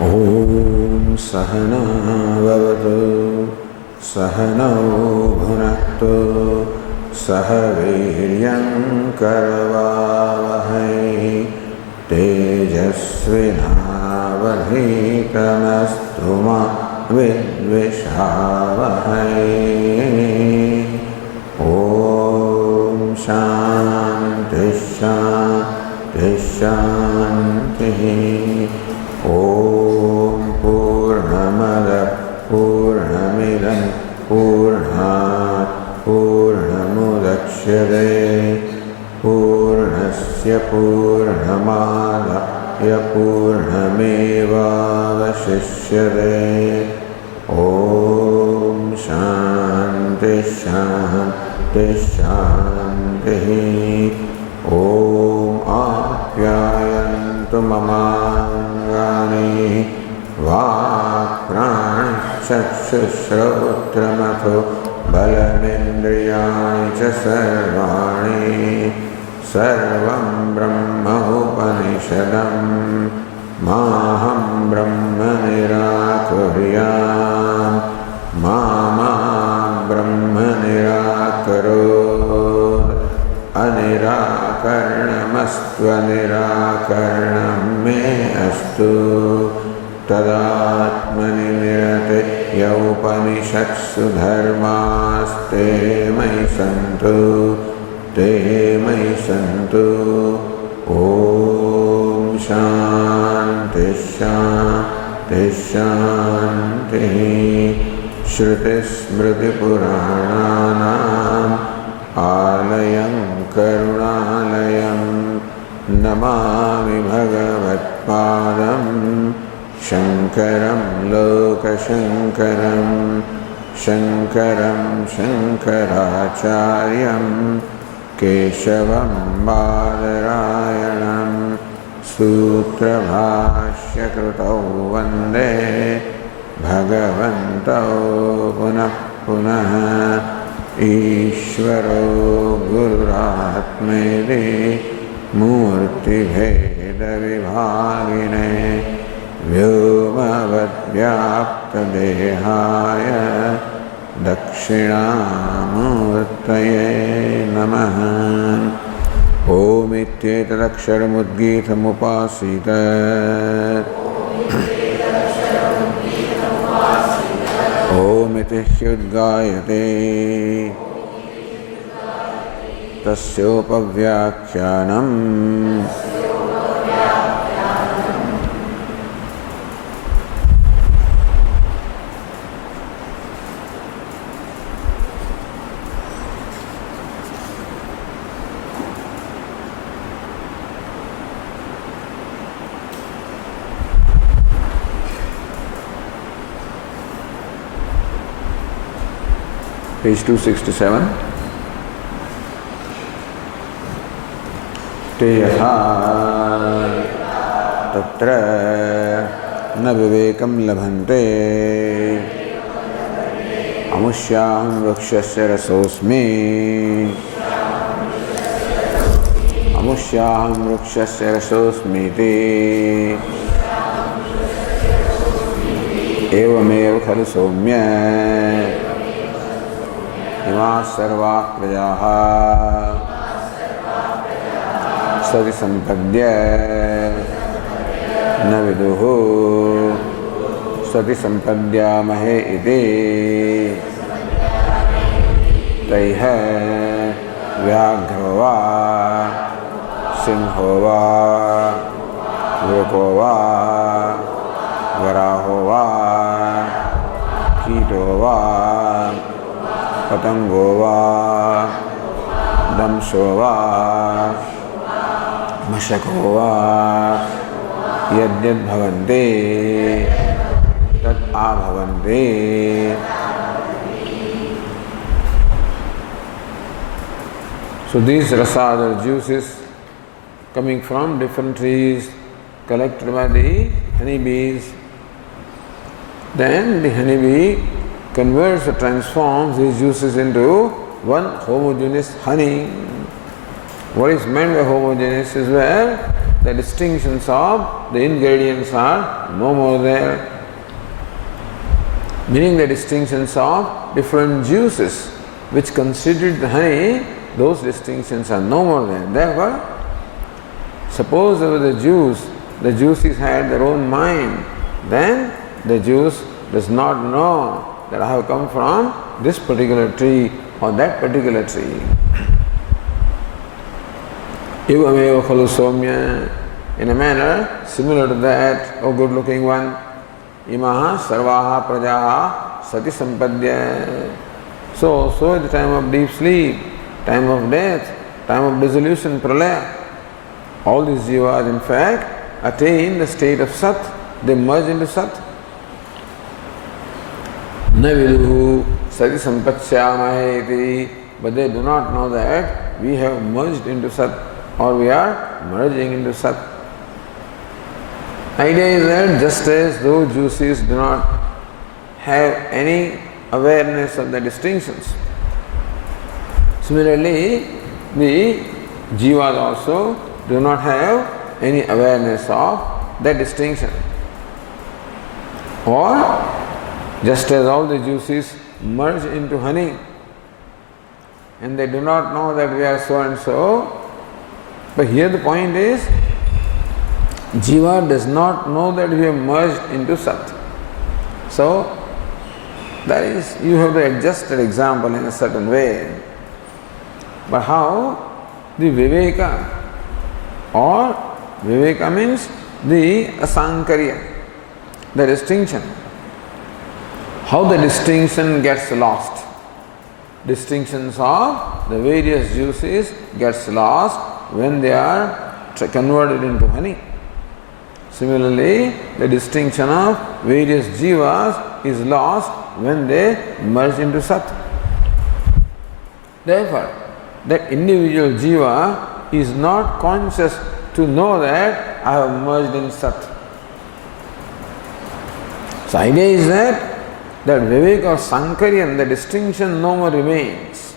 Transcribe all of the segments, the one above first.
Om Sahana Vavatu Sahana Bhunaktu Sahaviryam Karavavahai Tejasvinavadhitamastu ma vidvishavahai. Om Shanti Shanti Shanti. Om Purnamada Purnamidam Purnat Purnamudachyate Purnasya Purnamadaya Purnamevavashishyate. Om Shanti Shanti Shanti. Om Apyayantu Mamangani Vākrāni Chakshusrotramatho Balamindriyani Cha Sarvāni Sarvam Brahma Upanishadam Maham Brahma Nirakuryam Mama Brahma Nirakarod Anirakarnamastu Anirakarnam me astu Tadatmani nirate Yaupanishatsu dharmaste mai santu te mai santu. Om Shanti Shanti Shanti. Shruti Smriti Purananam Alayam Karunalayam Namami Bhagavatpadam Shankaram Lokashankaram Shankaram Shankaracharyam Keshavam Badarayanam Sutra Bhashya Krutau Vande Bhagavantau Punah Punah Ishvaro Gururatmedi Murti Bheda Vibhagine Vyomavad-vyapta dehaya Dakshinamurtaye namaha. Om ityetadaksharamudgitamupasita Om iti hyudgayate Tasyopavyakyanam Page 267. Te yatha tatra na vivekam labhante amusyaham vrukshasya rasosmi amusyaham vrukshasya rasosmiti evamev khalu somya Ima sarvah prajaha sati sampadya na viduhu sati sampadya mahe iti taiha vyaghro va simho va vriko va varaho va kito va Patango va, Damso va, Mashako va, Yadyad bhavante, Tat abhavante. So these rasas are juices coming from different trees collected by the honeybees. Then the honeybee converts or transforms these juices into one homogeneous honey. What is meant by homogeneous is where the distinctions of the ingredients are no more there. Meaning the distinctions of different juices which constitute the honey, those distinctions are no more there. Therefore, suppose there was the juices had their own mind, then the juice does not know that I have come from this particular tree or that particular tree. Ivameva khalu somya, in a manner similar to that, O good looking one, imaha sarvaha prajaha sati sampadya. So at the time of deep sleep, time of death, time of dissolution, pralaya, all these jivas in fact attain the state of Sat, they merge into Sat. Na viduhu sati sampatsyamaheti, but they do not know that we have merged into Sat or we are merging into Sat. Idea is that just as those juices do not have any awareness of the distinctions, similarly the jivas also do not have any awareness of that distinction. Or just as all the juices merge into honey and they do not know that we are so and so, but here the point is, jiva does not know that we have merged into Sat. So, that is, you have to adjust that example in a certain way. But how? The viveka, or viveka means the asankarya, the distinction. How the distinction gets lost. Distinctions of the various juices gets lost when they are converted into honey. Similarly, the distinction of various jivas is lost when they merge into Sat. Therefore, that individual jiva is not conscious to know that I have merged in Sat. So, idea is that Viveka or Sankaryan, the distinction no more remains.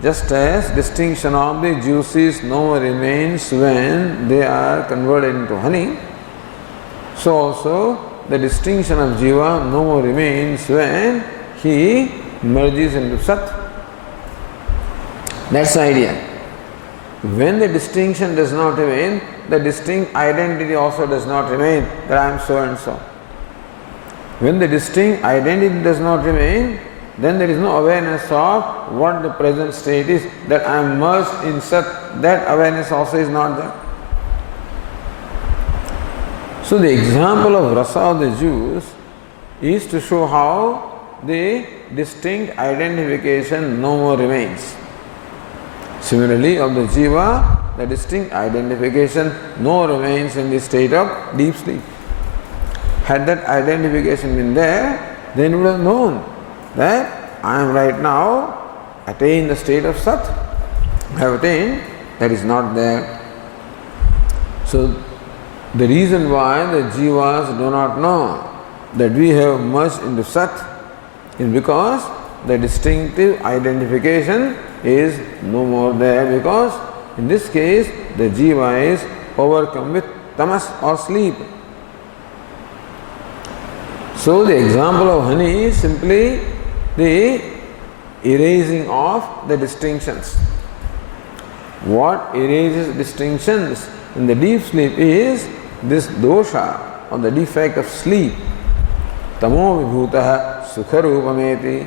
Just as distinction of the juices no more remains when they are converted into honey, so also the distinction of jiva no more remains when he merges into Sat. That's the idea. When the distinction does not remain, the distinct identity also does not remain, that I am so and so. When the distinct identity does not remain, then there is no awareness of what the present state is, that I am merged in Sat. That awareness also is not there. So the example of rasa of the juice is to show how the distinct identification no more remains. Similarly, of the jiva, the distinct identification no more remains in the state of deep sleep. Had that identification been there, then you would have known that I am right now attained the state of Sat. I have attained, that is not there. So the reason why the jivas do not know that we have merged into Sat is because the distinctive identification is no more there, because in this case the jiva is overcome with tamas or sleep. So the example of honey is simply the erasing of the distinctions. What erases distinctions in the deep sleep is this dosha or the defect of sleep. Tamo vibhutaha sukharupameti.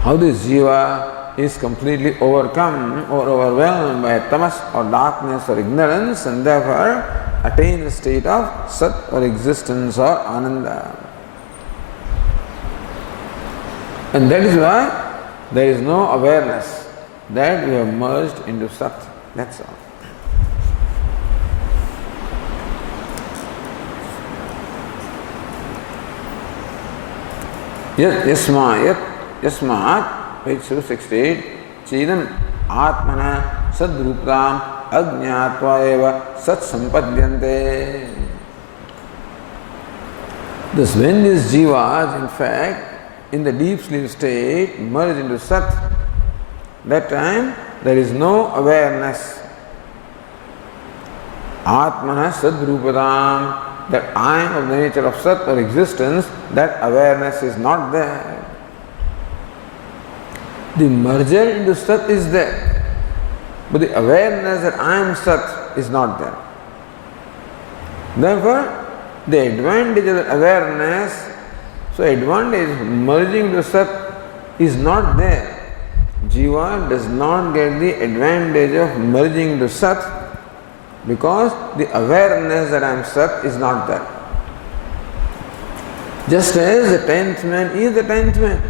How this jiva is completely overcome or overwhelmed by tamas or darkness or ignorance, and therefore attain the state of Sat or existence or Ananda. And that is why there is no awareness that we have merged into Sat. That's all. Yasmat, page 268, Chidam Atmana Sadruptam Adhyatma eva Sat Sampadyante. Thus, when these jivas, in fact, in the deep sleep state, merge into Sat, that time there is no awareness Atmana Sadrupadam, that I am of the nature of Sat or existence, that awareness is not there. The merger into Sat is there, but the awareness that I am Sat is not there. Therefore, the advantage of the awareness, so advantage merging to Sat is not there. Jiva does not get the advantage of merging to Sat because the awareness that I am Sat is not there. Just as the 10th man is the 10th man,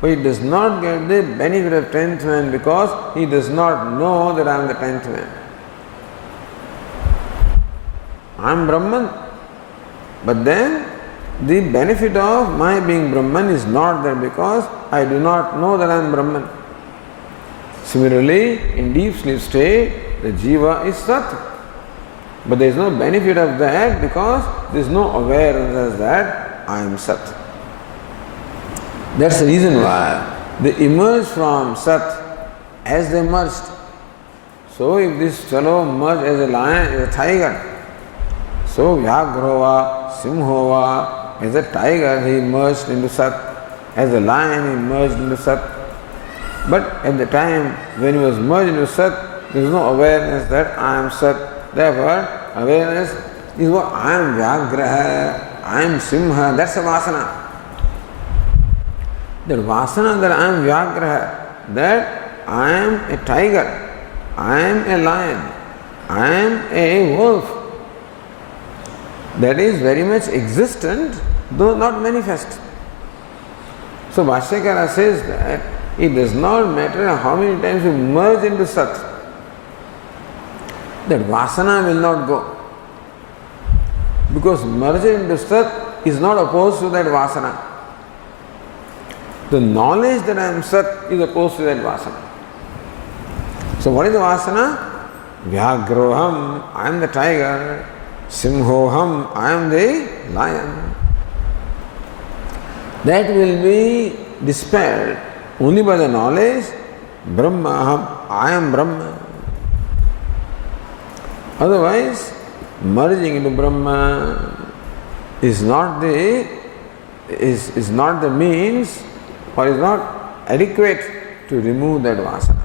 but he does not get the benefit of 10th man because he does not know that I am the 10th man. I am Brahman, but then the benefit of my being Brahman is not there because I do not know that I am Brahman. Similarly, in deep sleep state, the Jiva is Sat, but there is no benefit of that because there is no awareness that I am Sat. That's the reason why they emerge from Sat as they merged. So if this fellow merged as a lion, as a tiger, so Vyagrova, Simhova, as a tiger he merged into Sat, as a lion he merged into Sat. But at the time when he was merged into Sat, there is no awareness that I am Sat. Therefore, awareness is what I am Vyagraha, I am Simha, that's a Vasana. That Vasana that I am Vyagraha, that I am a tiger, I am a lion, I am a wolf, that is very much existent, though not manifest. So Bhashyakara says that it does not matter how many times you merge into Sat, that Vasana will not go. Because merging into Sat is not opposed to that Vasana. The knowledge that I am Sat is opposed to that Vasana. So what is the Vasana? Vyagroham, I am the tiger. Simhoham, I am the lion. That will be dispelled only by the knowledge Brahmaham, I am Brahma. Otherwise, merging into Brahma is not the means or is not adequate to remove that Vasana.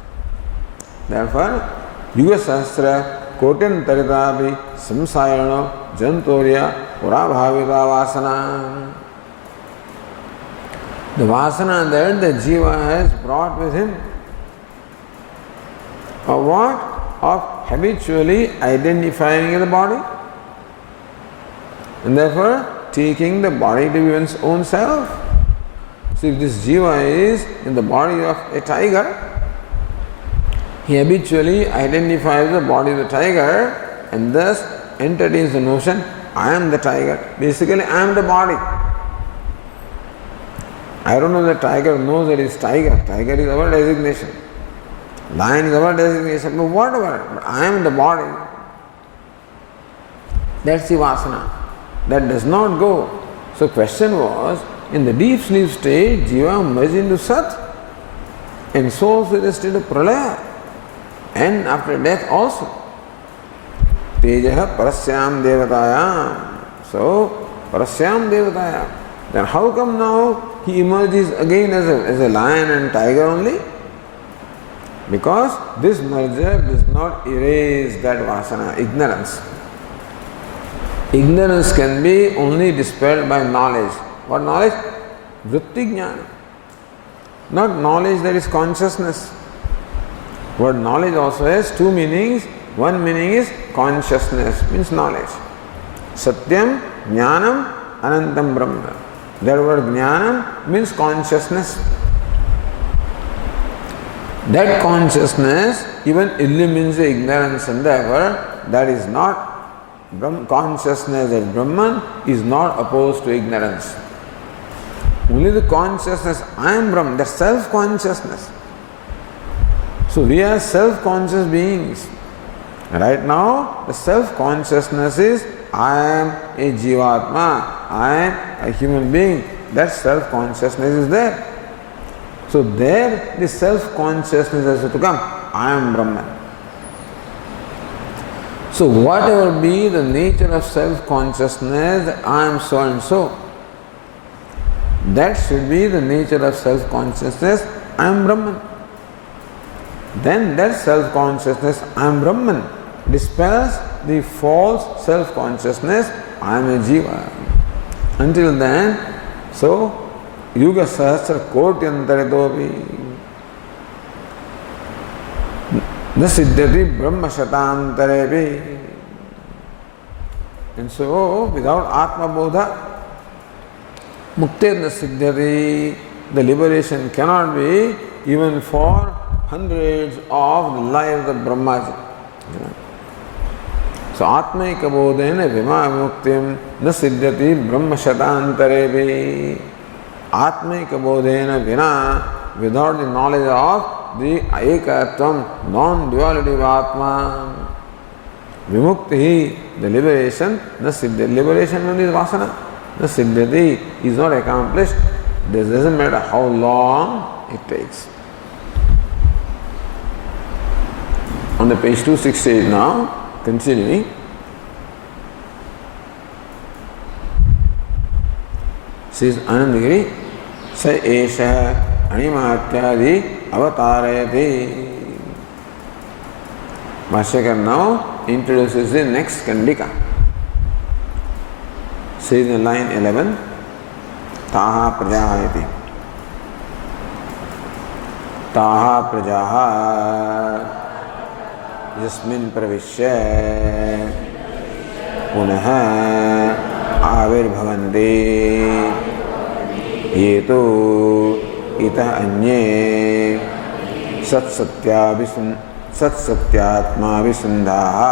Therefore, Yuga Sahasra Kotin Taritabhi Samsayana Jantorya Purabhavita Vasana. The Vasana that the Jiva has brought with him. Of what? Of habitually identifying the body and therefore taking the body to be one's own self. So if this Jiva is in the body of a tiger, he habitually identifies the body of the tiger and thus entertains the notion, I am the tiger. Basically, I am the body. I don't know the tiger knows that it's tiger. Tiger is our designation. Lion is our designation. But whatever, but I am the body. That's the Vasana. That does not go. So question was, in the deep sleep state, Jiva merged into Sat and so also the state of Pralaya. And after death also. Tejaha Parasyam Devatayam. So, Parasyam Devatayam. Then how come now he emerges again as a lion and tiger only? Because this merger does not erase that Vasana, ignorance. Ignorance can be only dispelled by knowledge. What knowledge? Vritti Jnana. Not knowledge that is consciousness. Word knowledge also has two meanings. One meaning is consciousness, means knowledge. Satyam, Jnanam, Anantam Brahma. That word Jnanam means consciousness. That consciousness even illumines the ignorance and therefore that is not consciousness as Brahman is not opposed to ignorance. Only the consciousness, I am Brahman, that self-consciousness. So we are self-conscious beings. Right now, the self-consciousness is I am a Jivatma, I am a human being. That self-consciousness is there. So there, the self-consciousness has to come. I am Brahman. So whatever be the nature of self-consciousness, that I am so and so, that should be the nature of self-consciousness, I am Brahman. Then that self-consciousness, I am Brahman, dispels the false self-consciousness, I am a Jiva. Until then, so, Yuga Sahasra Kotyantaritopi Na Siddhati Brahma Shatantarepi. And so, without Atma Bodha, Muktir na Siddhati, the liberation cannot be even for hundreds of the lives of Brahmaji. So, Atmaika Bodhena Vima Muktim na Siddhati Brahma Shatantarepi. Atmaika Bodhena Vina, without the knowledge of the Ekatvam, non-duality of Atma, Vimukti, the liberation, na Siddhati, liberation from this Vasana, na Siddhati is not accomplished. This doesn't matter how long it takes. On the page 268 now, continuing. Says Anandagiri, Sa Esha Animatyadi Avatarayati. Bhashyakar now introduces the next Kandika. Says in line 11, Taha Prajahayati. Taha Prajaha Yasmin Pravishya Punaha Avirbhavante Yeto Itah Anye Satsatyatma Visundaha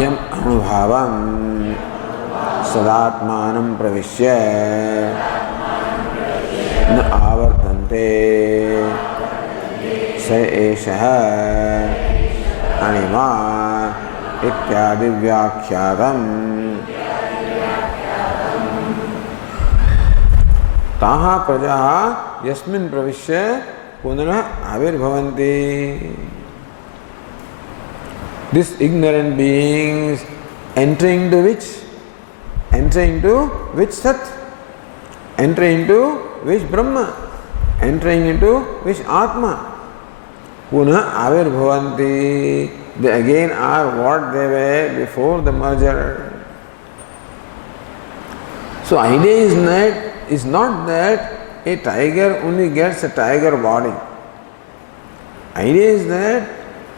Yam Anubhavam Sadatmanam Pravishya Na Avartante स एषः अणिमा इत्यादि व्याख्यातम् ताः प्रजाः यस्मिन् प्रविश्य पुनः आविर्भवन्ति. These ignorant beings entering into which? Entering into which Sat? Entering into which Brahma? Entering into which Atma? Punah avirbhavanti, they again are what they were before the merger. So idea is not that a tiger only gets a tiger body. Idea is that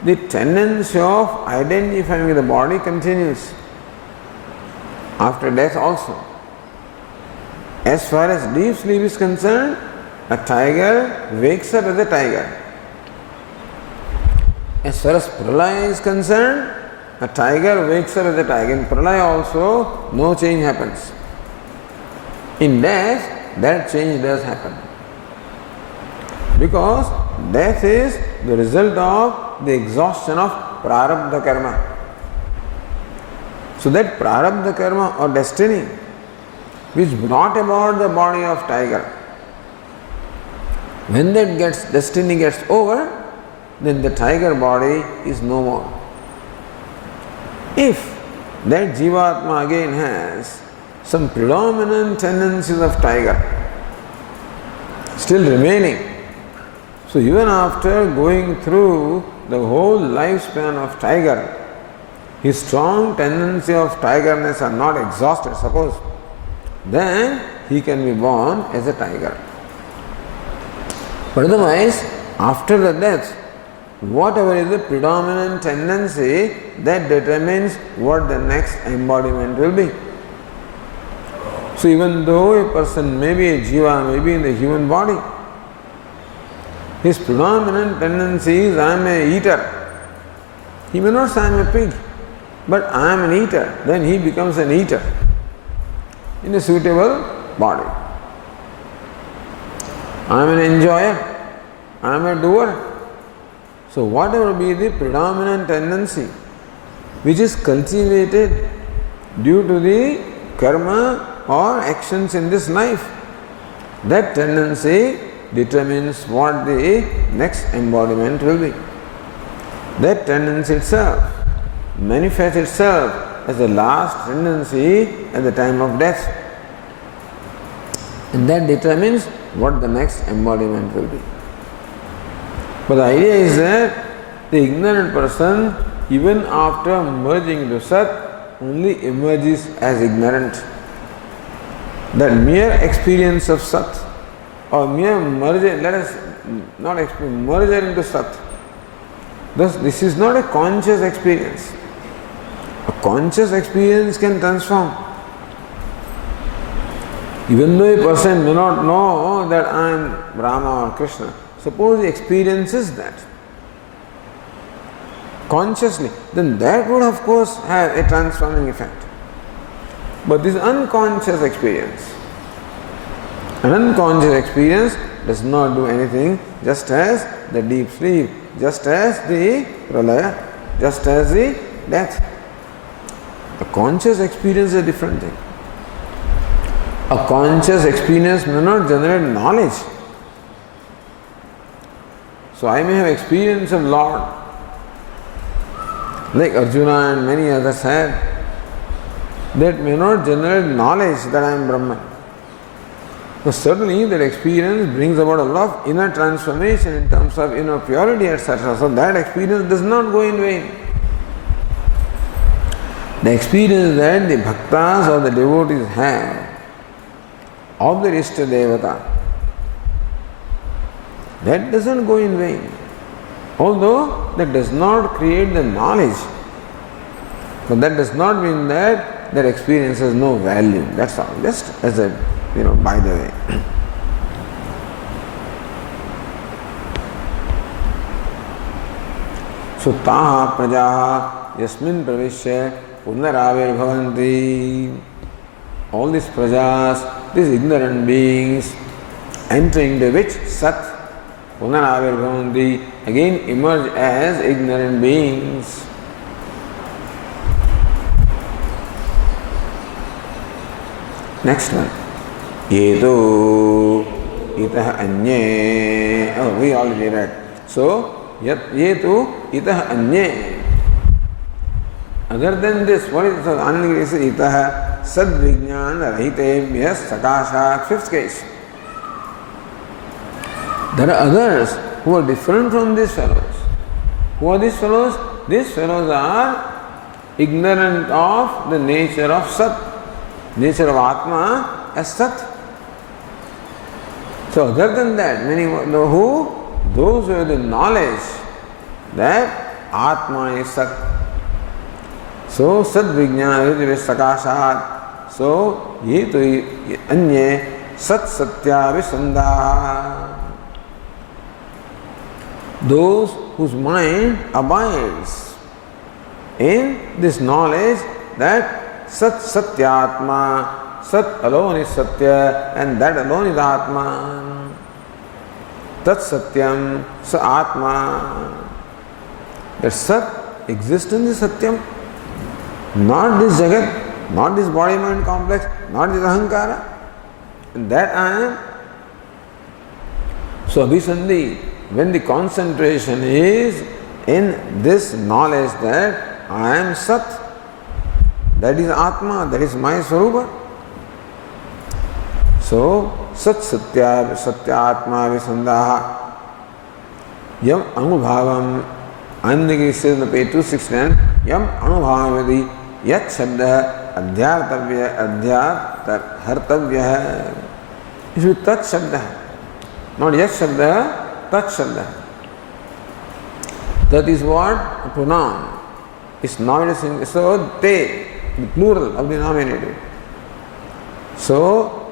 the tendency of identifying with the body continues after death also. As far as deep sleep is concerned, a tiger wakes up as a tiger. As far as pralaya is concerned, a tiger wakes up as a tiger. In pralaya also, no change happens. In death, that change does happen. Because death is the result of the exhaustion of prarabdha karma. So that prarabdha karma or destiny which brought about the body of tiger, when that destiny gets over, then the tiger body is no more. If that Jivatma again has some predominant tendencies of tiger still remaining, so even after going through the whole lifespan of tiger, his strong tendency of tigerness are not exhausted, suppose, then he can be born as a tiger. But otherwise, after the death, whatever is the predominant tendency, that determines what the next embodiment will be. So even though a person may be a jiva, may be in the human body, his predominant tendency is I am a eater. He may not say I am a pig, but I am an eater. Then he becomes an eater in a suitable body. I am an enjoyer. I am a doer. So whatever be the predominant tendency which is cultivated due to the karma or actions in this life, that tendency determines what the next embodiment will be. that tendency itself manifests itself as the last tendency at the time of death. And that determines what the next embodiment will be. But the idea is that the ignorant person, even after merging into Sat, only emerges as ignorant. That mere experience of Sat or mere merger, let us not experience, merger into Sat. Thus, this is not a conscious experience. A conscious experience can transform. Even though a person may not know that I am Rama or Krishna, suppose he experiences that consciously, then that would of course have a transforming effect. But this unconscious experience, an unconscious experience does not do anything, just as the deep sleep, just as the pralaya, just as the death. A conscious experience is a different thing. A conscious experience may not generate knowledge. So I may have experience of Lord, like Arjuna and many others had, that may not generate knowledge that I am Brahman. So certainly that experience brings about a lot of inner transformation in terms of inner purity, etc. So that experience does not go in vain. The experience that the bhaktas or the devotees have of the Ishta Devata, that doesn't go in vain. Although that does not create the knowledge, but that does not mean that that experience has no value. That's all. Just as a, by the way. So taha prajaha yasmin pravishya punaravirbhavanti. All these prajas, these ignorant beings, entering the which Sat punaravirbhavanti, again emerge as ignorant beings. Next one. Yetu itah anye. Oh, we already read. So, yetu itah anye. Other than this, what is the Anandagiri itah sadvijnana rahitebhyas sakashat, fifth case. There are others who are different from these fellows. Who are these fellows? These fellows are ignorant of the nature of Sat, nature of Atma as Sat. So other than that, those who have the knowledge that Atma is Sat. So Sat Vijnana Sakashat. So Yetu Anye Sat Satya Visandaha. Those whose mind abides in this knowledge that Sat Satyatma, Sat alone is Satya and that alone is Atma. Tat Satyam Sa Atma. That Sat existence is Satyam, not this Jagat, not this body-mind complex, not this Ahankara. And that I am. So Abhisandhi, when the concentration is in this knowledge that I am Sat, that is Atma, that is my Swarupa. So, Sat Satya Atma Visandaha Yam Anubhavam, Anandagiri says in page 269, Yam Anubhavam Yat Shabda Adhyatma Hartavya. It should be Tat Shabda, not Yat Shabda. Tat Shabda. That is what? A pronoun. It's nominative. So, te, the plural of the nominative. So,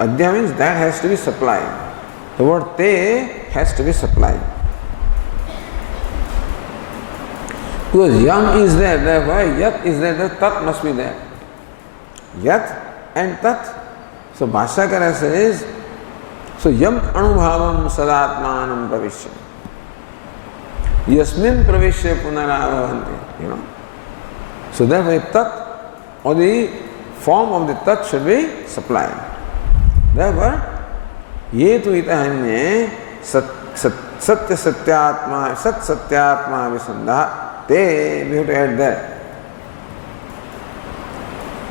adhya means that has to be supplied. The word te has to be supplied. Because yam is there, therefore yat is there, the tat must be there. Yat and tat. So, Bhashyakara says, so yam anubhavam sadatmanam pravishya. Yasmin pravishya punarabhavanti. So therefore tat or the form of the tat should be supplied. Therefore, yetu itahanye Satya Satyatma, Sat Satyatma Visandha, Te, we have to add that.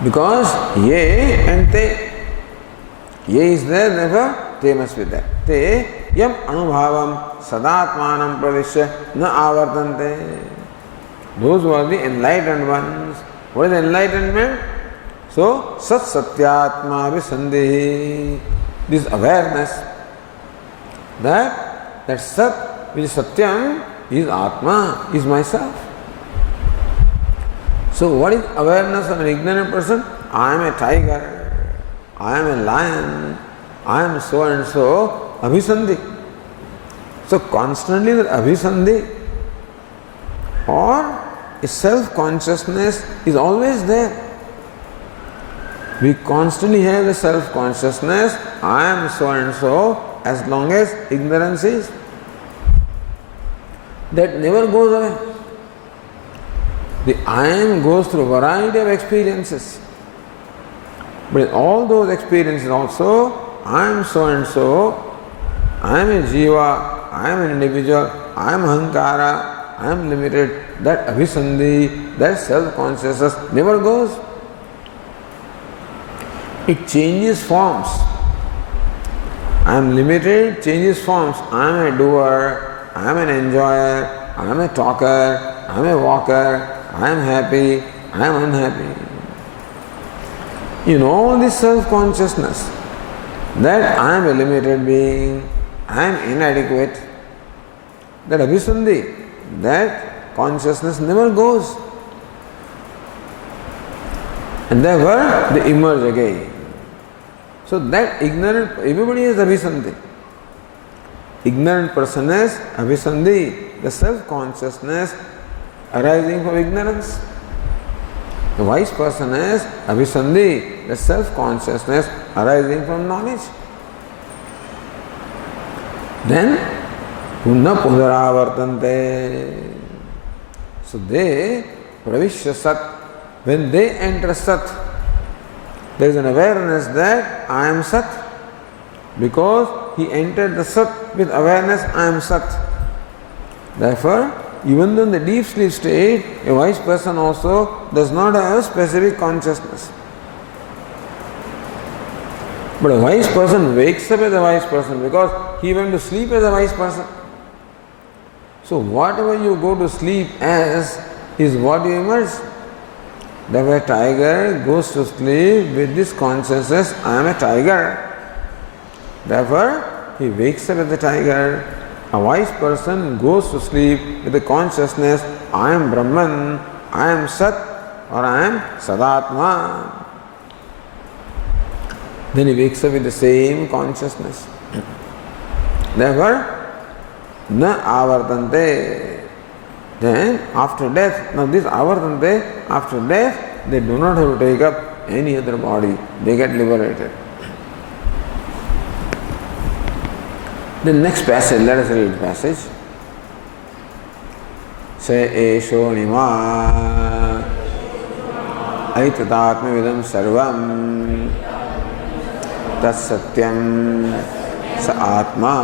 Because Ye and Te. Ye is there, therefore Te must be there. Te yam anubhavam sadatmanam pravishya na avartante. Those who are the enlightened ones. What is enlightenment? So, Sat Satyatma Visandhi. This awareness that Sat, which is Satyam, is Atma, is myself. So, what is awareness of an ignorant person? I am a tiger, I am a lion, I am so and so, Abhisandhi. So, constantly that Abhisandhi or a self-consciousness is always there. We constantly have the self-consciousness, I am so and so, as long as ignorance is. That never goes away. The I am goes through a variety of experiences. But in all those experiences also, I am so and so, I am a jiva, I am an individual, I am ahankara, I am limited. That abhisandhi, that self-consciousness never goes. It changes forms. I am limited, changes forms. I am a doer, I am an enjoyer, I am a talker, I am a walker, I am happy, I am unhappy. In all this self-consciousness, that I am a limited being, I am inadequate, that abhisandhi, that consciousness never goes. And therefore they emerge again. So that ignorant, everybody is abhisandhi. Ignorant person is abhisandhi, the self-consciousness arising from ignorance. The wise person is abhisandhi, the self-consciousness arising from knowledge. Then, punna punaravartante. So they pravishya sat. When they enter sat, there is an awareness that I am sat. Because he entered the sat with awareness, I am sat. Therefore, even in the deep sleep state, a wise person also does not have a specific consciousness. But a wise person wakes up as a wise person because he went to sleep as a wise person. So whatever you go to sleep as is what you emerge. Therefore, a tiger goes to sleep with this consciousness, I am a tiger. Therefore, he wakes up as a tiger. A wise person goes to sleep with the consciousness, I am Brahman, I am Sat, or I am Sadatma. Then he wakes up with the same consciousness. Therefore, na avartante. Then, after death, now this avartante, after death, they do not have to take up any other body. They get liberated. The next passage, let us read the passage. Se esho nima aitatma vidam sarvam tat satyam sa atma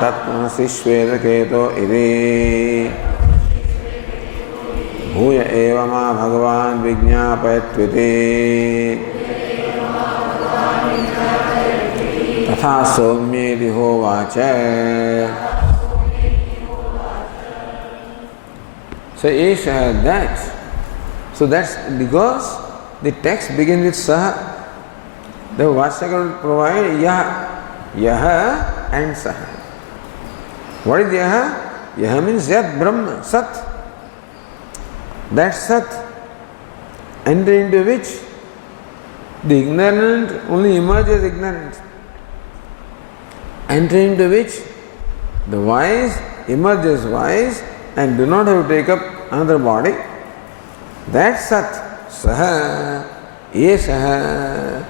tatmanasi shveda keto ide bhuya eva ma bhagavan vijñāpayatvite तथा सौम्येति होवाच. So Esha that. So that's because the text begins with Saha. The Vatsaka will provide Yaha. Yaha and Saha. What is Yaha? Yaha means Yat Brahma, Sat. That Sat, enter into which the ignorant only emerges ignorant. Enter into which the wise emerges wise and do not have to take up another body. That Sat, Saha, Esha,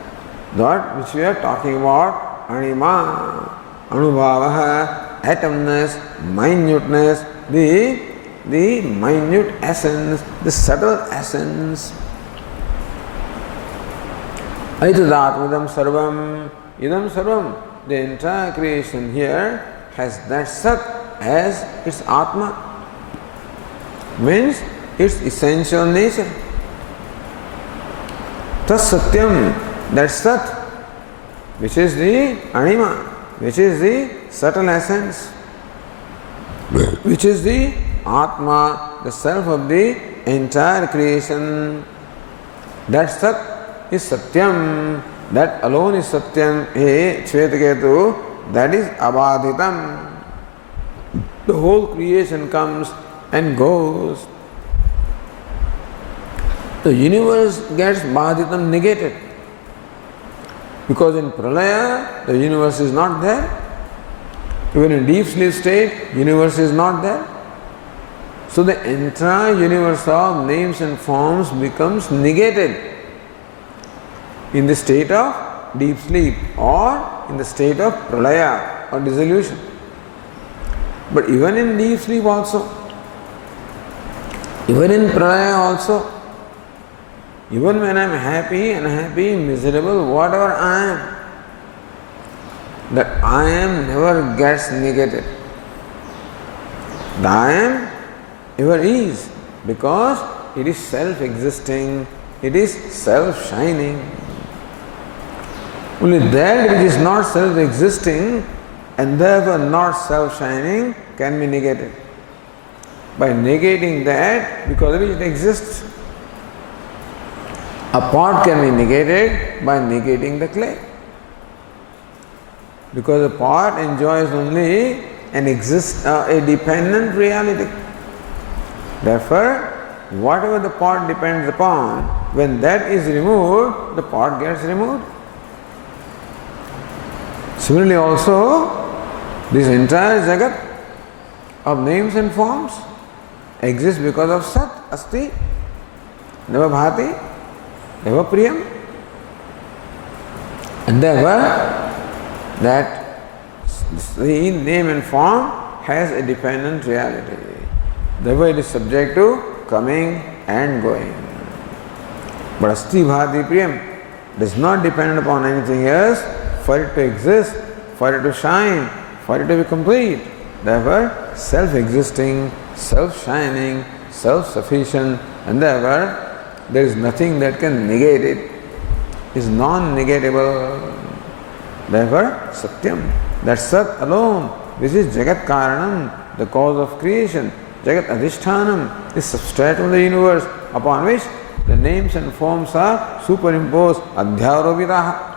that which we are talking about, Anima, Anubhavaha, atomness, minuteness, the minute essence, the subtle essence. Aitadatmadam sarvam, idam sarvam. The entire creation here has that Sat as its Atma, means its essential nature. Tas Satyam, that Sat, which is the Anima, which is the subtle essence, which is the Atma, the self of the entire creation. That Sat is Satyam, that alone is Satyam. Hey, Shvetaketu, that is Abadhitam. The whole creation comes and goes. The universe gets Badhitam negated. Because in Pralaya, the universe is not there. Even in deep sleep state, universe is not there. So the entire universe of names and forms becomes negated in the state of deep sleep or in the state of Pralaya or dissolution. But even in deep sleep also, even in Pralaya also, even when I am happy, unhappy, miserable, whatever I am, that I am never gets negated. The I am ever is, because it is self-existing, it is self-shining. Only that which is not self-existing and therefore not self-shining can be negated. By negating that, because of which it exists, a pot can be negated by negating the clay. Because the pot enjoys only a dependent reality. Therefore, whatever the pot depends upon, when that is removed, the pot gets removed. Similarly also, this entire Jagat of names and forms exists because of Sat, Asti, Neva Bhati, Neva Priyam. And therefore, that the name and form has a dependent reality. Therefore, it is subject to coming and going. But Asti Bhati Priyam does not depend upon anything else for it to exist, for it to shine, for it to be complete. Therefore, self-existing, self-shining, self-sufficient, and therefore there is nothing that can negate it. It is non-negatable. Therefore, Satyam, that Sat alone, which is Jagat Karanam, the cause of creation, Jagat Adhishthanam, is substratum of the universe, upon which the names and forms are superimposed, Adhyaropitaha.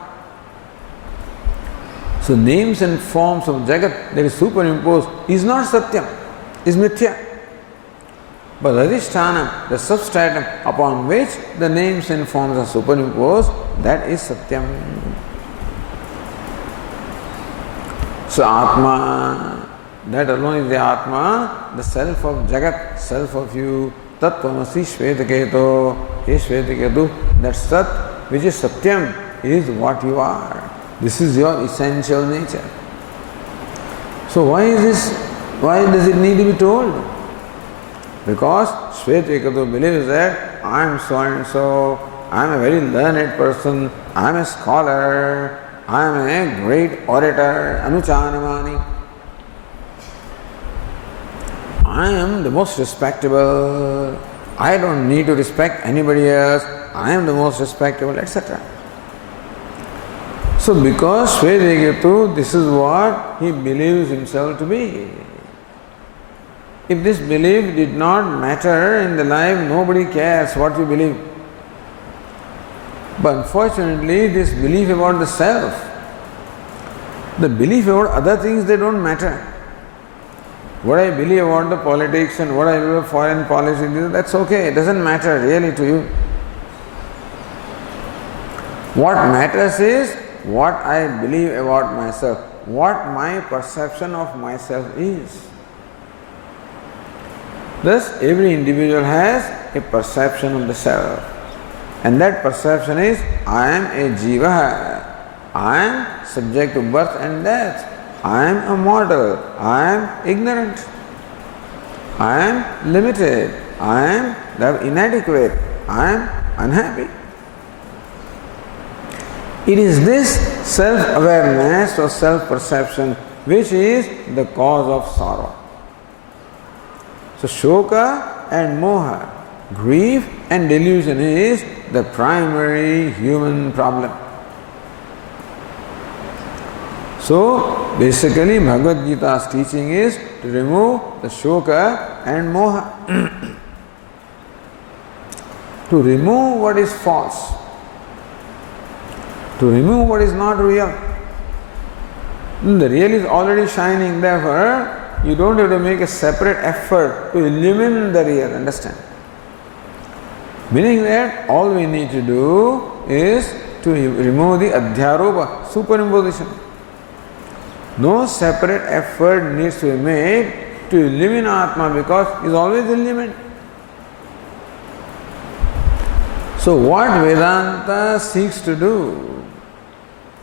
So names and forms of Jagat that is superimposed is not Satyam, is Mithya. But Adhishthanam, the substratum upon which the names and forms are superimposed, that is Satyam. So Atma, that alone is the Atma, the self of Jagat, self of you, Tattvamasi Shvetaketo, He Shvetaketu, that Sat, which is Satyam, is what you are. This is your essential nature. So why does it need to be told? Because Shvetaketu believes that I am so and so, I am a very learned person, I am a scholar, I am a great orator, Anuchanamani. I am the most respectable, I don't need to respect anybody else, I am the most respectable, etc. So because Shvetaketu, this is what he believes himself to be. If this belief did not matter in the life, nobody cares what you believe. But unfortunately, this belief about the self, the belief about other things, they don't matter. What I believe about the politics and what I believe about foreign policy, that's okay, it doesn't matter really to you. What matters is what I believe about myself, what my perception of myself is. Thus, every individual has a perception of the self. And that perception is, I am a jiva, I am subject to birth and death, I am a mortal, I am ignorant, I am limited, I am inadequate, I am unhappy. It is this self-awareness or self-perception which is the cause of sorrow. So shoka and moha, grief and delusion is the primary human problem. So basically Bhagavad Gita's teaching is to remove the shoka and moha. To remove what is false. To remove what is not real. The real is already shining, therefore you don't have to make a separate effort to illumine the real, understand? Meaning that all we need to do is to remove the adhyaropa, superimposition. No separate effort needs to be made to illumine Atma because it is always illumined. So what Vedanta seeks to do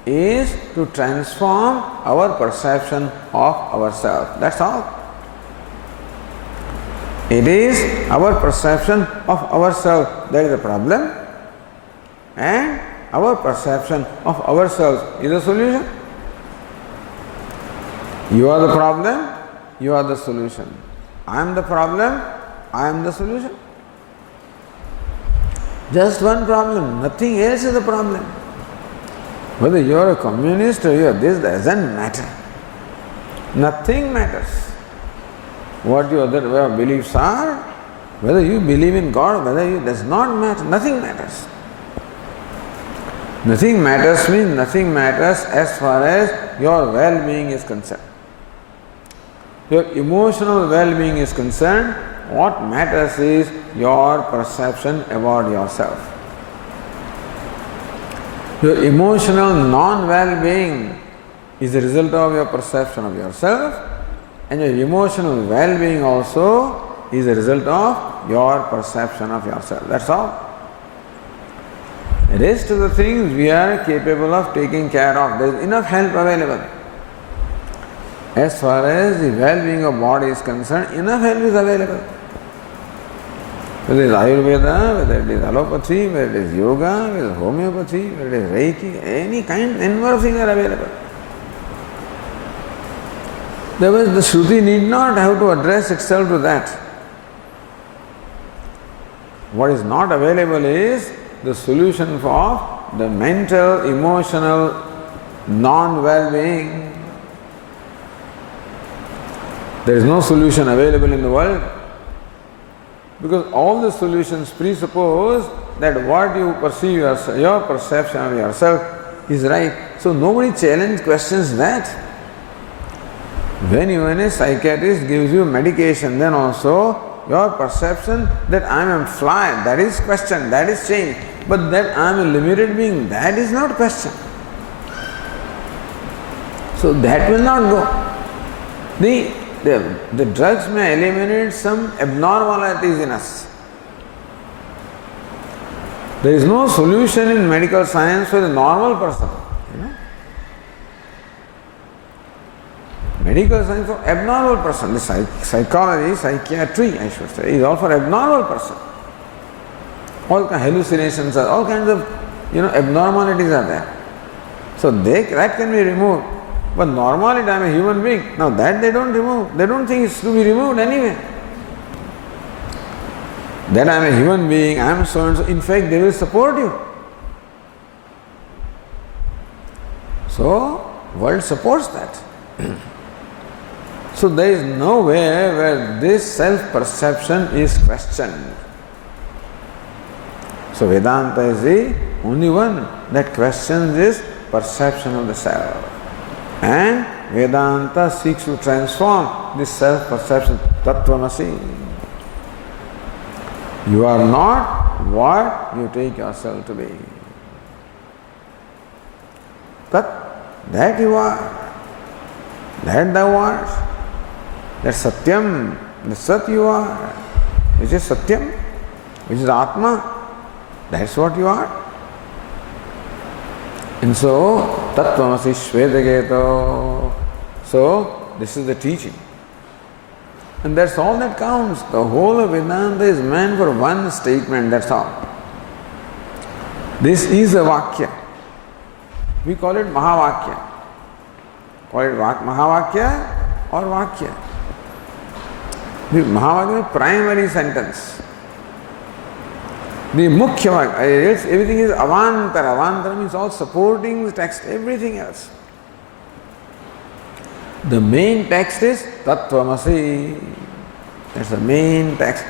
is to transform our perception of ourselves. That's all. It is our perception of ourselves that is the problem, and our perception of ourselves is the solution. You are the problem, you are the solution. I am the problem, I am the solution. Just one problem, nothing else is the problem. Whether you are a communist or you are this doesn't matter. Nothing matters. What your other beliefs are, whether you believe in God, whether you does not matter, nothing matters. Nothing matters means nothing matters as far as your well-being is concerned. Your emotional well-being is concerned, what matters is your perception about yourself. Your emotional non-well-being is the result of your perception of yourself, and your emotional well-being also is the result of your perception of yourself. That's all. The rest of the things we are capable of taking care of. There is enough help available. As far as the well-being of body is concerned, enough help is available. Whether it is Ayurveda, whether it is allopathy, whether it is yoga, whether it is homeopathy, whether it is Reiki, any kind, number of things are available. Otherwise, the Shruti need not have to address itself to that. What is not available is the solution for the mental, emotional, non-well-being. There is no solution available in the world. Because all the solutions presuppose that what you perceive yourself, your perception of yourself is right. So nobody questions that. When even a psychiatrist gives you medication, then also your perception that I am a fly, that is questioned, that is changed. But that I am a limited being, that is not questioned. So that will not go. The drugs may eliminate some abnormalities in us. There is no solution in medical science for the normal person. Medical science for abnormal person. The psychology, psychiatry, I should say, is all for abnormal person. All kinds of hallucinations are, all kinds of abnormalities are there. So that can be removed. But normality, I am a human being. Now that they don't remove. They don't think it's to be removed anyway. That I am a human being, I am so and so. In fact, they will support you. So, world supports that. So there is nowhere where this self-perception is questioned. So Vedanta is the only one that questions this perception of the self. And Vedanta seeks to transform this self-perception. Tattvamasi. You are not what you take yourself to be. That you are. That thou art. That's Satyam. The Sat you are. Which is Satyam. Which is Atma. That's what you are. And so, Tattvamasi Shvetaketo. So, this is the teaching. And that's all that counts. The whole of Vedanta is meant for one statement, that's all. This is a Vakya. We call it Mahavakya. call it Mahavakya or Vakya. The Mahavakya is primary sentence. The Mukhya Vakya, everything is Avantara. Avantara means all supporting the text, everything else. The main text is Tattvamasi. That's the main text.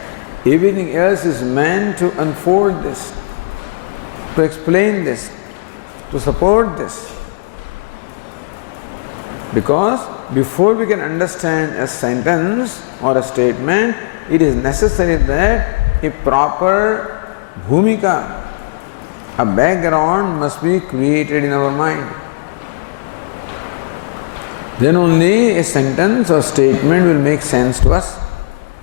Everything else is meant to unfold this, to explain this, to support this. Because before we can understand a sentence or a statement, it is necessary that a proper bhumika, a background must be created in our mind. Then only a sentence or statement will make sense to us.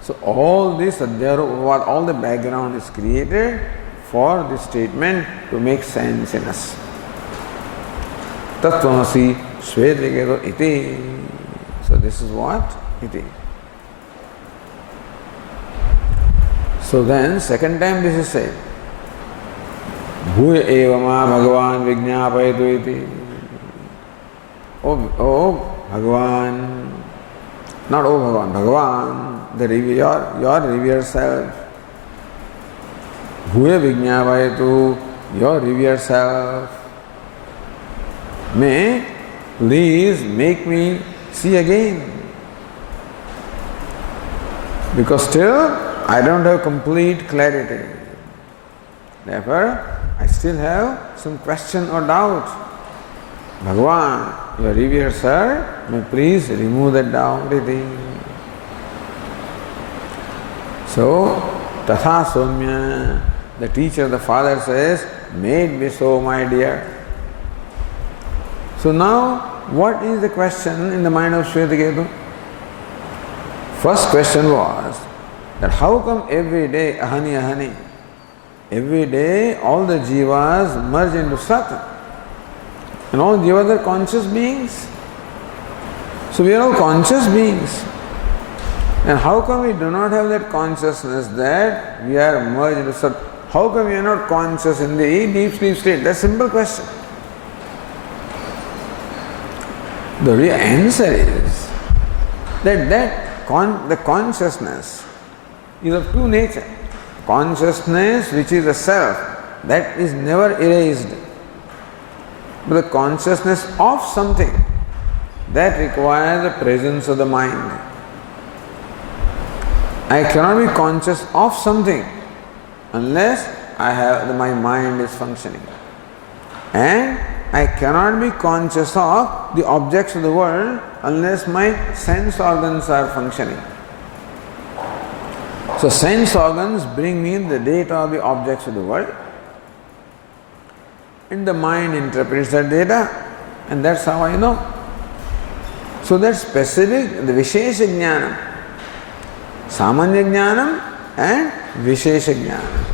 So all this Adhyatma, all the background is created for this statement to make sense in us. Tattvamasi Shvetiketo iti. So this is what iti. So then second time this is said. Bhuya evama Bhagavan Vijñāpayatu iti. Oh Bhagavan, not oh Bhagavan, Bhagavan, your revered self. Bhuya Vijñāpayatu, your revered self. May please make me see again. Because still I don't have complete clarity. Therefore, I still have some question or doubt. Bhagavan, your revered sir, may please remove that doubt. So, Tatha Somya, the teacher, the father says, may it be so, my dear. So now, what is the question in the mind of Shvetiketu? First question was that how come every day, ahani, every day all the jivas merge into Sat? And all jivas are conscious beings. So we are all conscious beings. And how come we do not have that consciousness that we are merged into Sat? How come we are not conscious in the deep sleep state? That's a simple question. The real answer is that the consciousness is of two nature. Consciousness, which is the self, that is never erased. But the consciousness of something, that requires the presence of the mind. I cannot be conscious of something unless my mind is functioning. And I cannot be conscious of the objects of the world unless my sense organs are functioning. So sense organs bring me the data of the objects of the world, and the mind interprets that data, and that's how I know. So that specific, the Vishesha Jnanam, Samanya Jnanam and Vishesha Jnanam.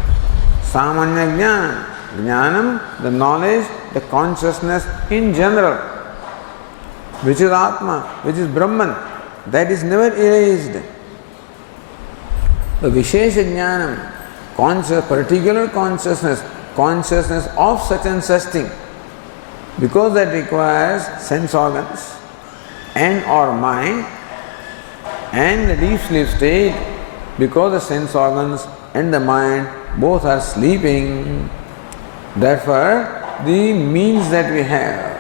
Samanya Jnanam, Jnanam, the knowledge, the consciousness in general, which is Atma, which is Brahman, that is never erased. The Vishesha Jnanam, particular consciousness of such and such thing, because that requires sense organs and or mind, and the deep sleep state, because the sense organs and the mind both are sleeping. Therefore, the means that we have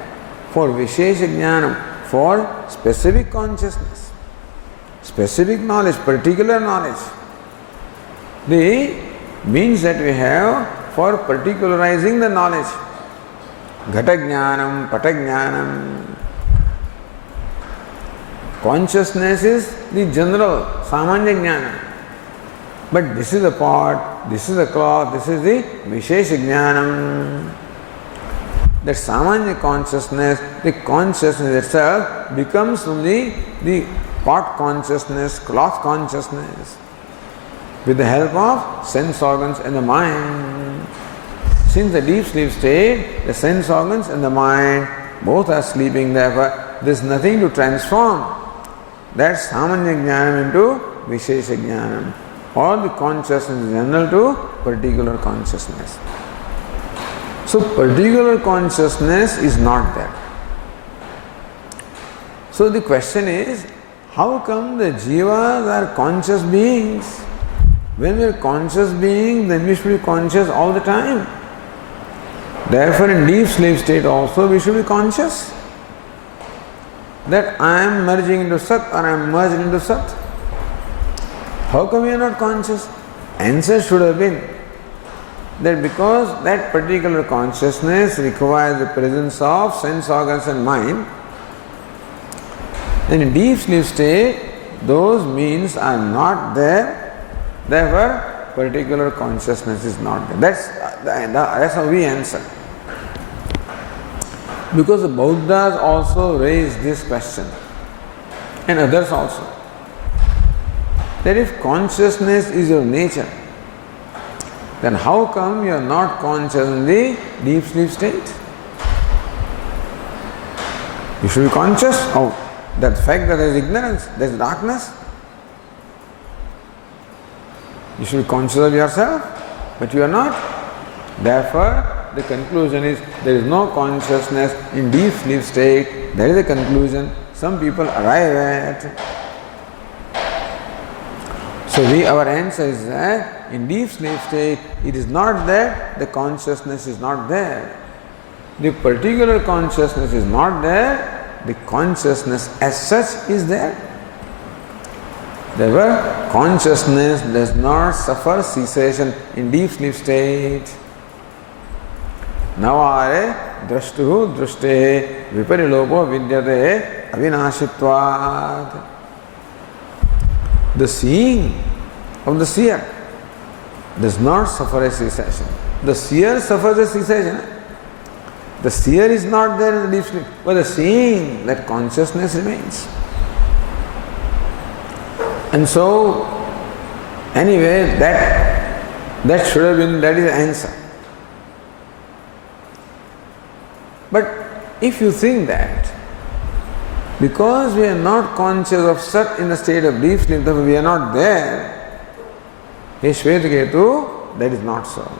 for Vishesha Jnanam, for specific consciousness, specific knowledge, particular knowledge, the means that we have for particularizing the knowledge, Ghata Jnanam, Pata Jnanam. Consciousness is the general, Samanya Jnanam. But this is a pot, this is a cloth, this is the Vishesha Jnanam. That Samanya consciousness, the consciousness itself becomes only the pot consciousness, cloth consciousness, with the help of sense organs and the mind. Since the deep sleep state, the sense organs and the mind both are sleeping, therefore there is nothing to transform that Samanya Jnanam into Vishesha Jnanam, or the consciousness in general to particular consciousness. So particular consciousness is not there. So the question is, how come the jivas are conscious beings? When we are conscious beings, then we should be conscious all the time. Therefore, in deep sleep state also, we should be conscious that I am merging into Sat or I am merged into Sat. How come we are not conscious? Answer should have been that because that particular consciousness requires the presence of sense organs and mind, then in deep sleep state, those means are not there, therefore particular consciousness is not there. That's how we answer. Because the Buddhas also raised this question, and others also, that if consciousness is your nature, then how come you are not conscious in the deep sleep state? You should be conscious of that fact that there is ignorance, there is darkness. You should be conscious of yourself, but you are not. Therefore, the conclusion is there is no consciousness in deep sleep state. That is the conclusion some people arrive at. So our answer is that in deep sleep state, it is not there, the consciousness is not there. The particular consciousness is not there, the consciousness as such is there. Therefore, consciousness does not suffer cessation in deep sleep state. Navare drashtuhu drushte viparilopo vidyate avinashitvat. The seeing of the seer does not suffer a cessation. The seer suffers a cessation. The seer is not there in the deep sleep, but the seeing, that consciousness remains. And so, anyway, that should have been, that is the answer. But if you think that because we are not conscious of Sat in the state of deep sleep, therefore we are not there, hey Shvetaketu, that is not so.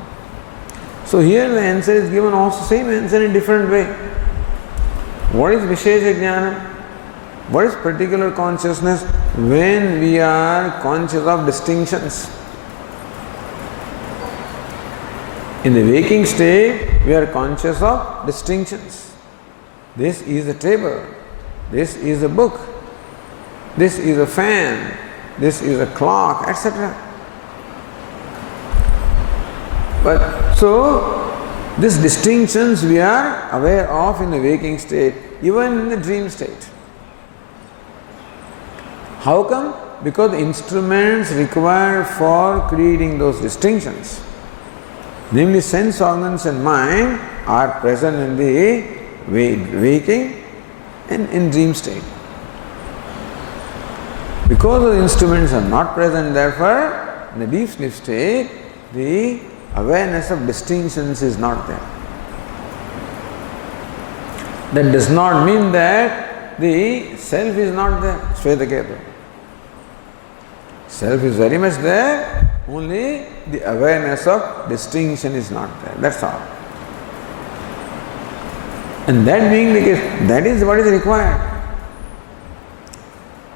So here the answer is given also same answer in different way. What is Vishesha Jnana? What is particular consciousness when we are conscious of distinctions? In the waking state, we are conscious of distinctions. This is a table. This is a book. This is a fan. This is a clock, etc. But so, these distinctions we are aware of in the waking state, even in the dream state. How come? Because the instruments required for creating those distinctions, namely sense organs and mind, are present in the waking and in dream state. Because the instruments are not present, therefore, in the deep sleep state, the awareness of distinctions is not there. That does not mean that the self is not there, Shvetaketu. Self is very much there, only the awareness of distinction is not there. That's all. And that being the case, that is what is required.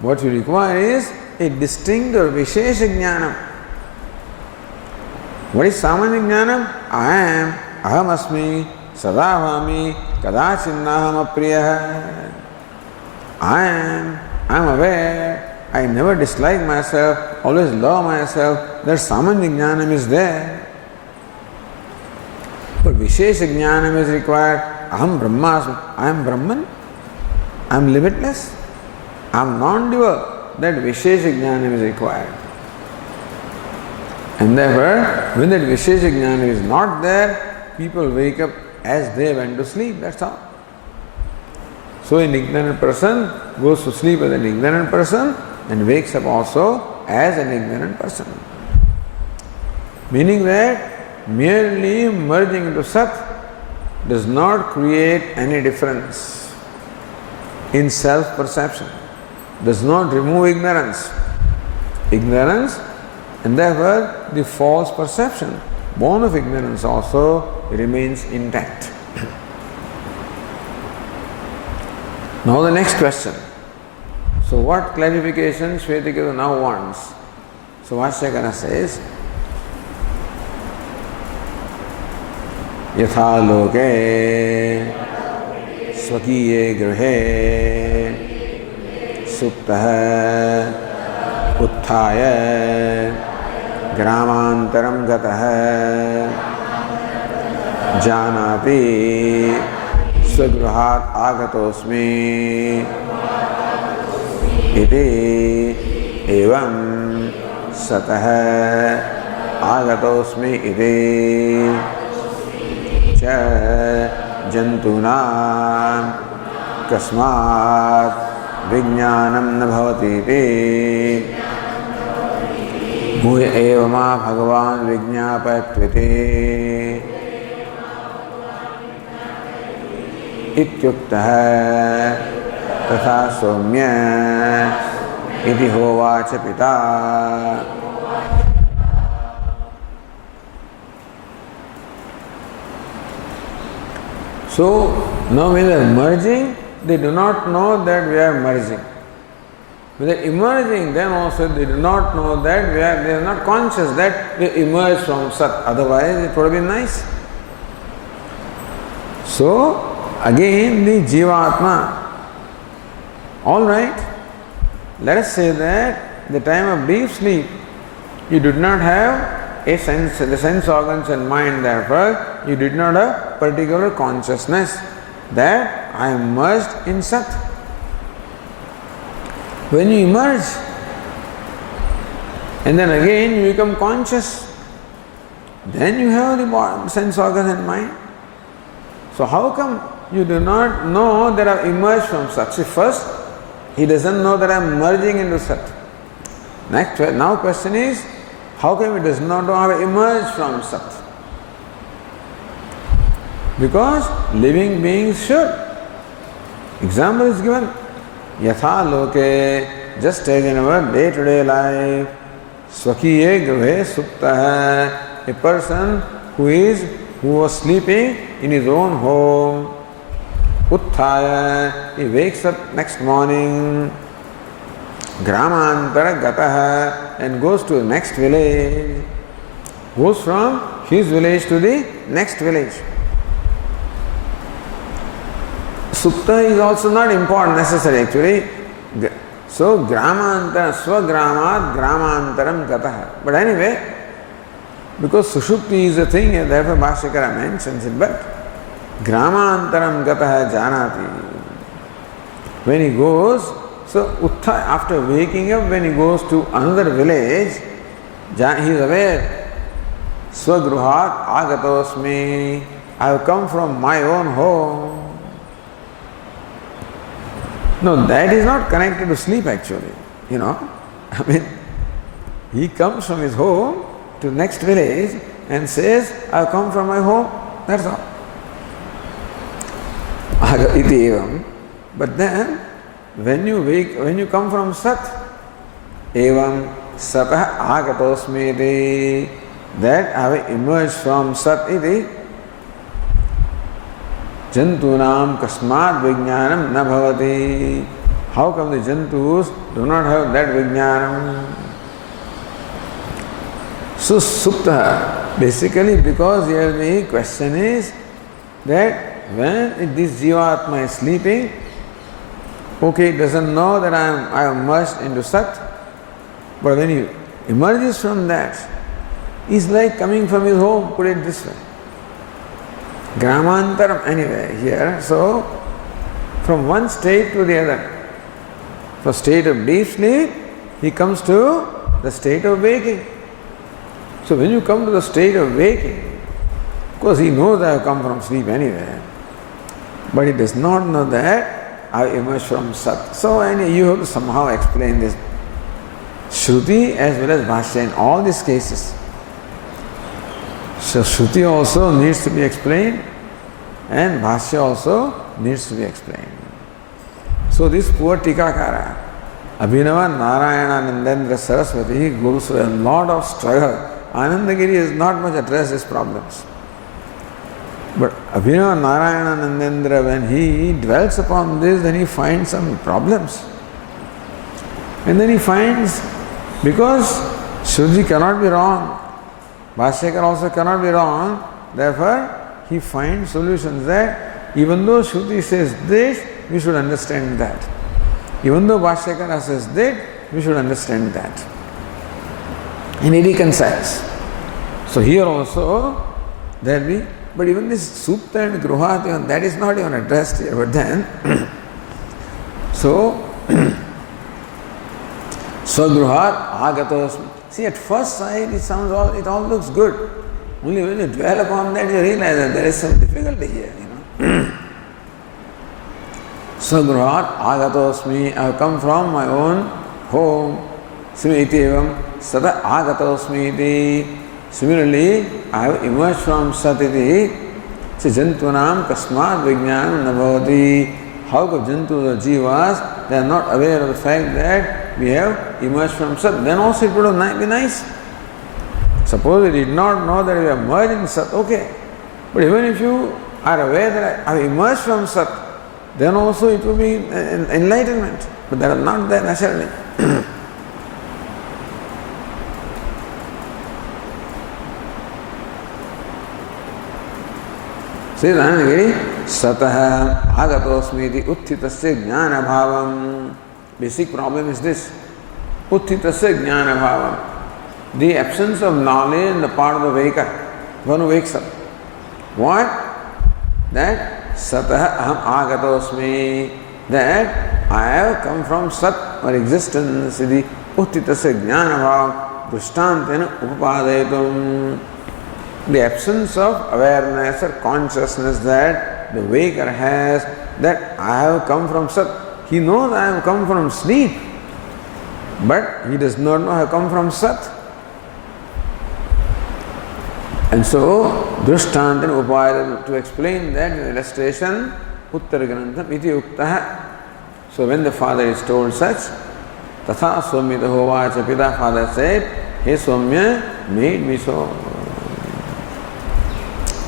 What you require is a distinct or Vishesha Jnanam. What is Samanya Jnanam? I am, Aham Asmi, Sadavami, Kadachinnaham Apriyaha. I am aware, I never dislike myself, always love myself. That Samanya Jnanam is there. But Vishesha Jnanam is required. Aham Brahmasmi, I am Brahman, I am limitless, I am non-dual. That Vishesha Jnanam is required. And therefore, when that Vishesha Jnana is not there, people wake up as they went to sleep, that's all. So an ignorant person goes to sleep as an ignorant person and wakes up also as an ignorant person. Meaning that merely merging into Sat does not create any difference in self-perception, does not remove ignorance. Ignorance, and therefore the false perception, born of ignorance, also remains intact. Now the next question. So what clarification Shvetiketu now wants? So Vashyakara says, Yatha loke swakiye grihe suptah utthaya gramantaram gatah janati swagruhat agatosmi iti evam satah agatosmi iti cha jantunam kasmat vijnanam na bhavati iti muya eva ma bhagavan vijñāpayatviti ityuktah tatha somya iti hovacha pita. So now when they are merging, they do not know that we are merging. When they are emerging, then also they do not know that they are not conscious that we emerge from Sat. Otherwise it would have been nice. So again the Jivatma. All right, let us say that the time of deep sleep you did not have the sense organs and mind, therefore you did not have particular consciousness that I am merged in Sat. When you emerge and then again you become conscious, then you have the sense organs and mind. So how come you do not know that I have emerged from Sat? See, first he doesn't know that I am merging into Sat. Now question is, how come he does not know how to emerge from Sat? Because living beings should. Example is given. Yatha loke, just as in our day-to-day life, swakiye grihe suptah, a person who was sleeping in his own home, utthaya, he wakes up next morning, gramantara gatah, and goes to the next village, goes from his village to the next village. Supta is also not important, necessary actually. So gramantara, swagramat gramantaram gatah. But anyway, because sushupti is a thing, and therefore Bhashyakara mentions it, but gramantaram gatah janati. When he goes, so Uttha, after waking up, when he goes to another village, he is aware, swagruhat agatosmi, I have come from my own home. No, that is not connected to sleep actually. I mean, he comes from his home to the next village and says, I have come from my home. That's all. Iti evam. But then, when you come from Sat, evam satah agatosmi iti, that I have emerged from Sat iti, jantunam kasmat vijnanam na bhavati. How come the jantus do not have that vijnanam? So supta, basically because here the question is that when this Jivatma is sleeping, okay, it doesn't know that I am merged into Sat, but when he emerges from that, it's like coming from his home, put it this way. Gramantaram anyway here, so from one state to the other. From state of deep sleep, he comes to the state of waking. So when you come to the state of waking, of course he knows I have come from sleep anyway, but he does not know that I have emerged from Sat. So you have to somehow explain this Shruti as well as Bhashya in all these cases. So Shruti also needs to be explained and Bhashya also needs to be explained. So this poor Tikakara, Abhinava Narayananandendra Saraswati, goes through a lot of struggle. Anandagiri has not much addressed his problems. But Abhinava Narayananandendra, when he dwells upon this, then he finds some problems. And then he finds, because Shruti cannot be wrong, Bhashyakar also cannot be wrong, therefore he finds solutions that even though Shruti says this, we should understand that. Even though Bhashyakara says that, we should understand that. And he reconciles. So here also, there be, but even this Supta and Gruhat, that is not even addressed here. But then, so, Svagruhat Agatosmi. See, at first sight, it all looks good. Only when you dwell upon that, you realize that there is some difficulty here, Svagruhat Agatosmi. I have come from my own home. Simitivam Sata Agatosmi iti. Similarly, I have emerged from Satiti. See, Jantunam Kasmat Vijnanam Nabhavati. How could Jantus or Jivas, they are not aware of the fact that we have emerged from Sat. Then also it would have be nice. Suppose we did not know that we are merged in Sat, okay. But even if you are aware that I have emerged from Sat, then also it will be enlightenment. But that is not there necessarily. Satah agatosmiti uthitasya jnana bhavam. Basic problem is this. Uthitasya jnana bhavam. The absence of knowledge on the part of the waker, one who wakes up. What? That satah aham agatosmi. That I have come from sat or existence. The uthitasya jnana bhavam. Drishtantena upadayatum. The absence of awareness or consciousness that the waker has, that I have come from Sat. He knows I have come from sleep, but he does not know I have come from Sat. And so, Drishtanta and Upaya, to explain that in illustration, Uttara Grantham iti uktaha. So when the father is told such, Tatha Swamita Hovacha Pita, father said, Hey Swamya, made me so.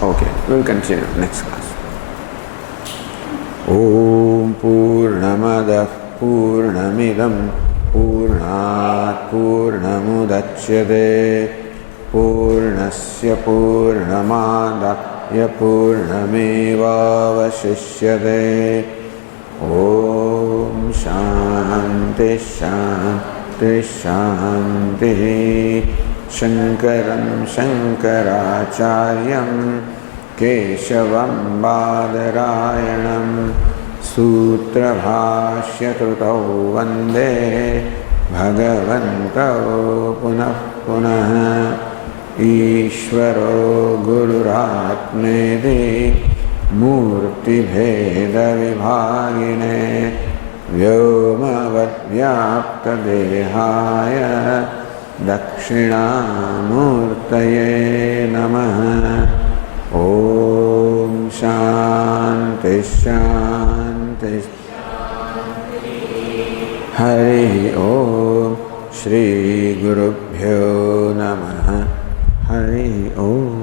Okay, we will continue next class. Om Purnamada Purnamidam Purnat Purnamudachyate Purnasya Purnamada Purnameva Vashishyate. Om Shanti Shanti Shanti. Shankaram Shankaracharyam Keshavam Badarayanam Sutra Bhashya Krutau Vande Bhagavantau Punah Punah Ishvaro Gururatmedi Murti Bheda Vibhagine Vyomavad Vyapta Dehaya Dakshinamurtaye Namaha. Om Shanti Shanti. Hari Om Shri Gurubhyo Namaha. Hari Om.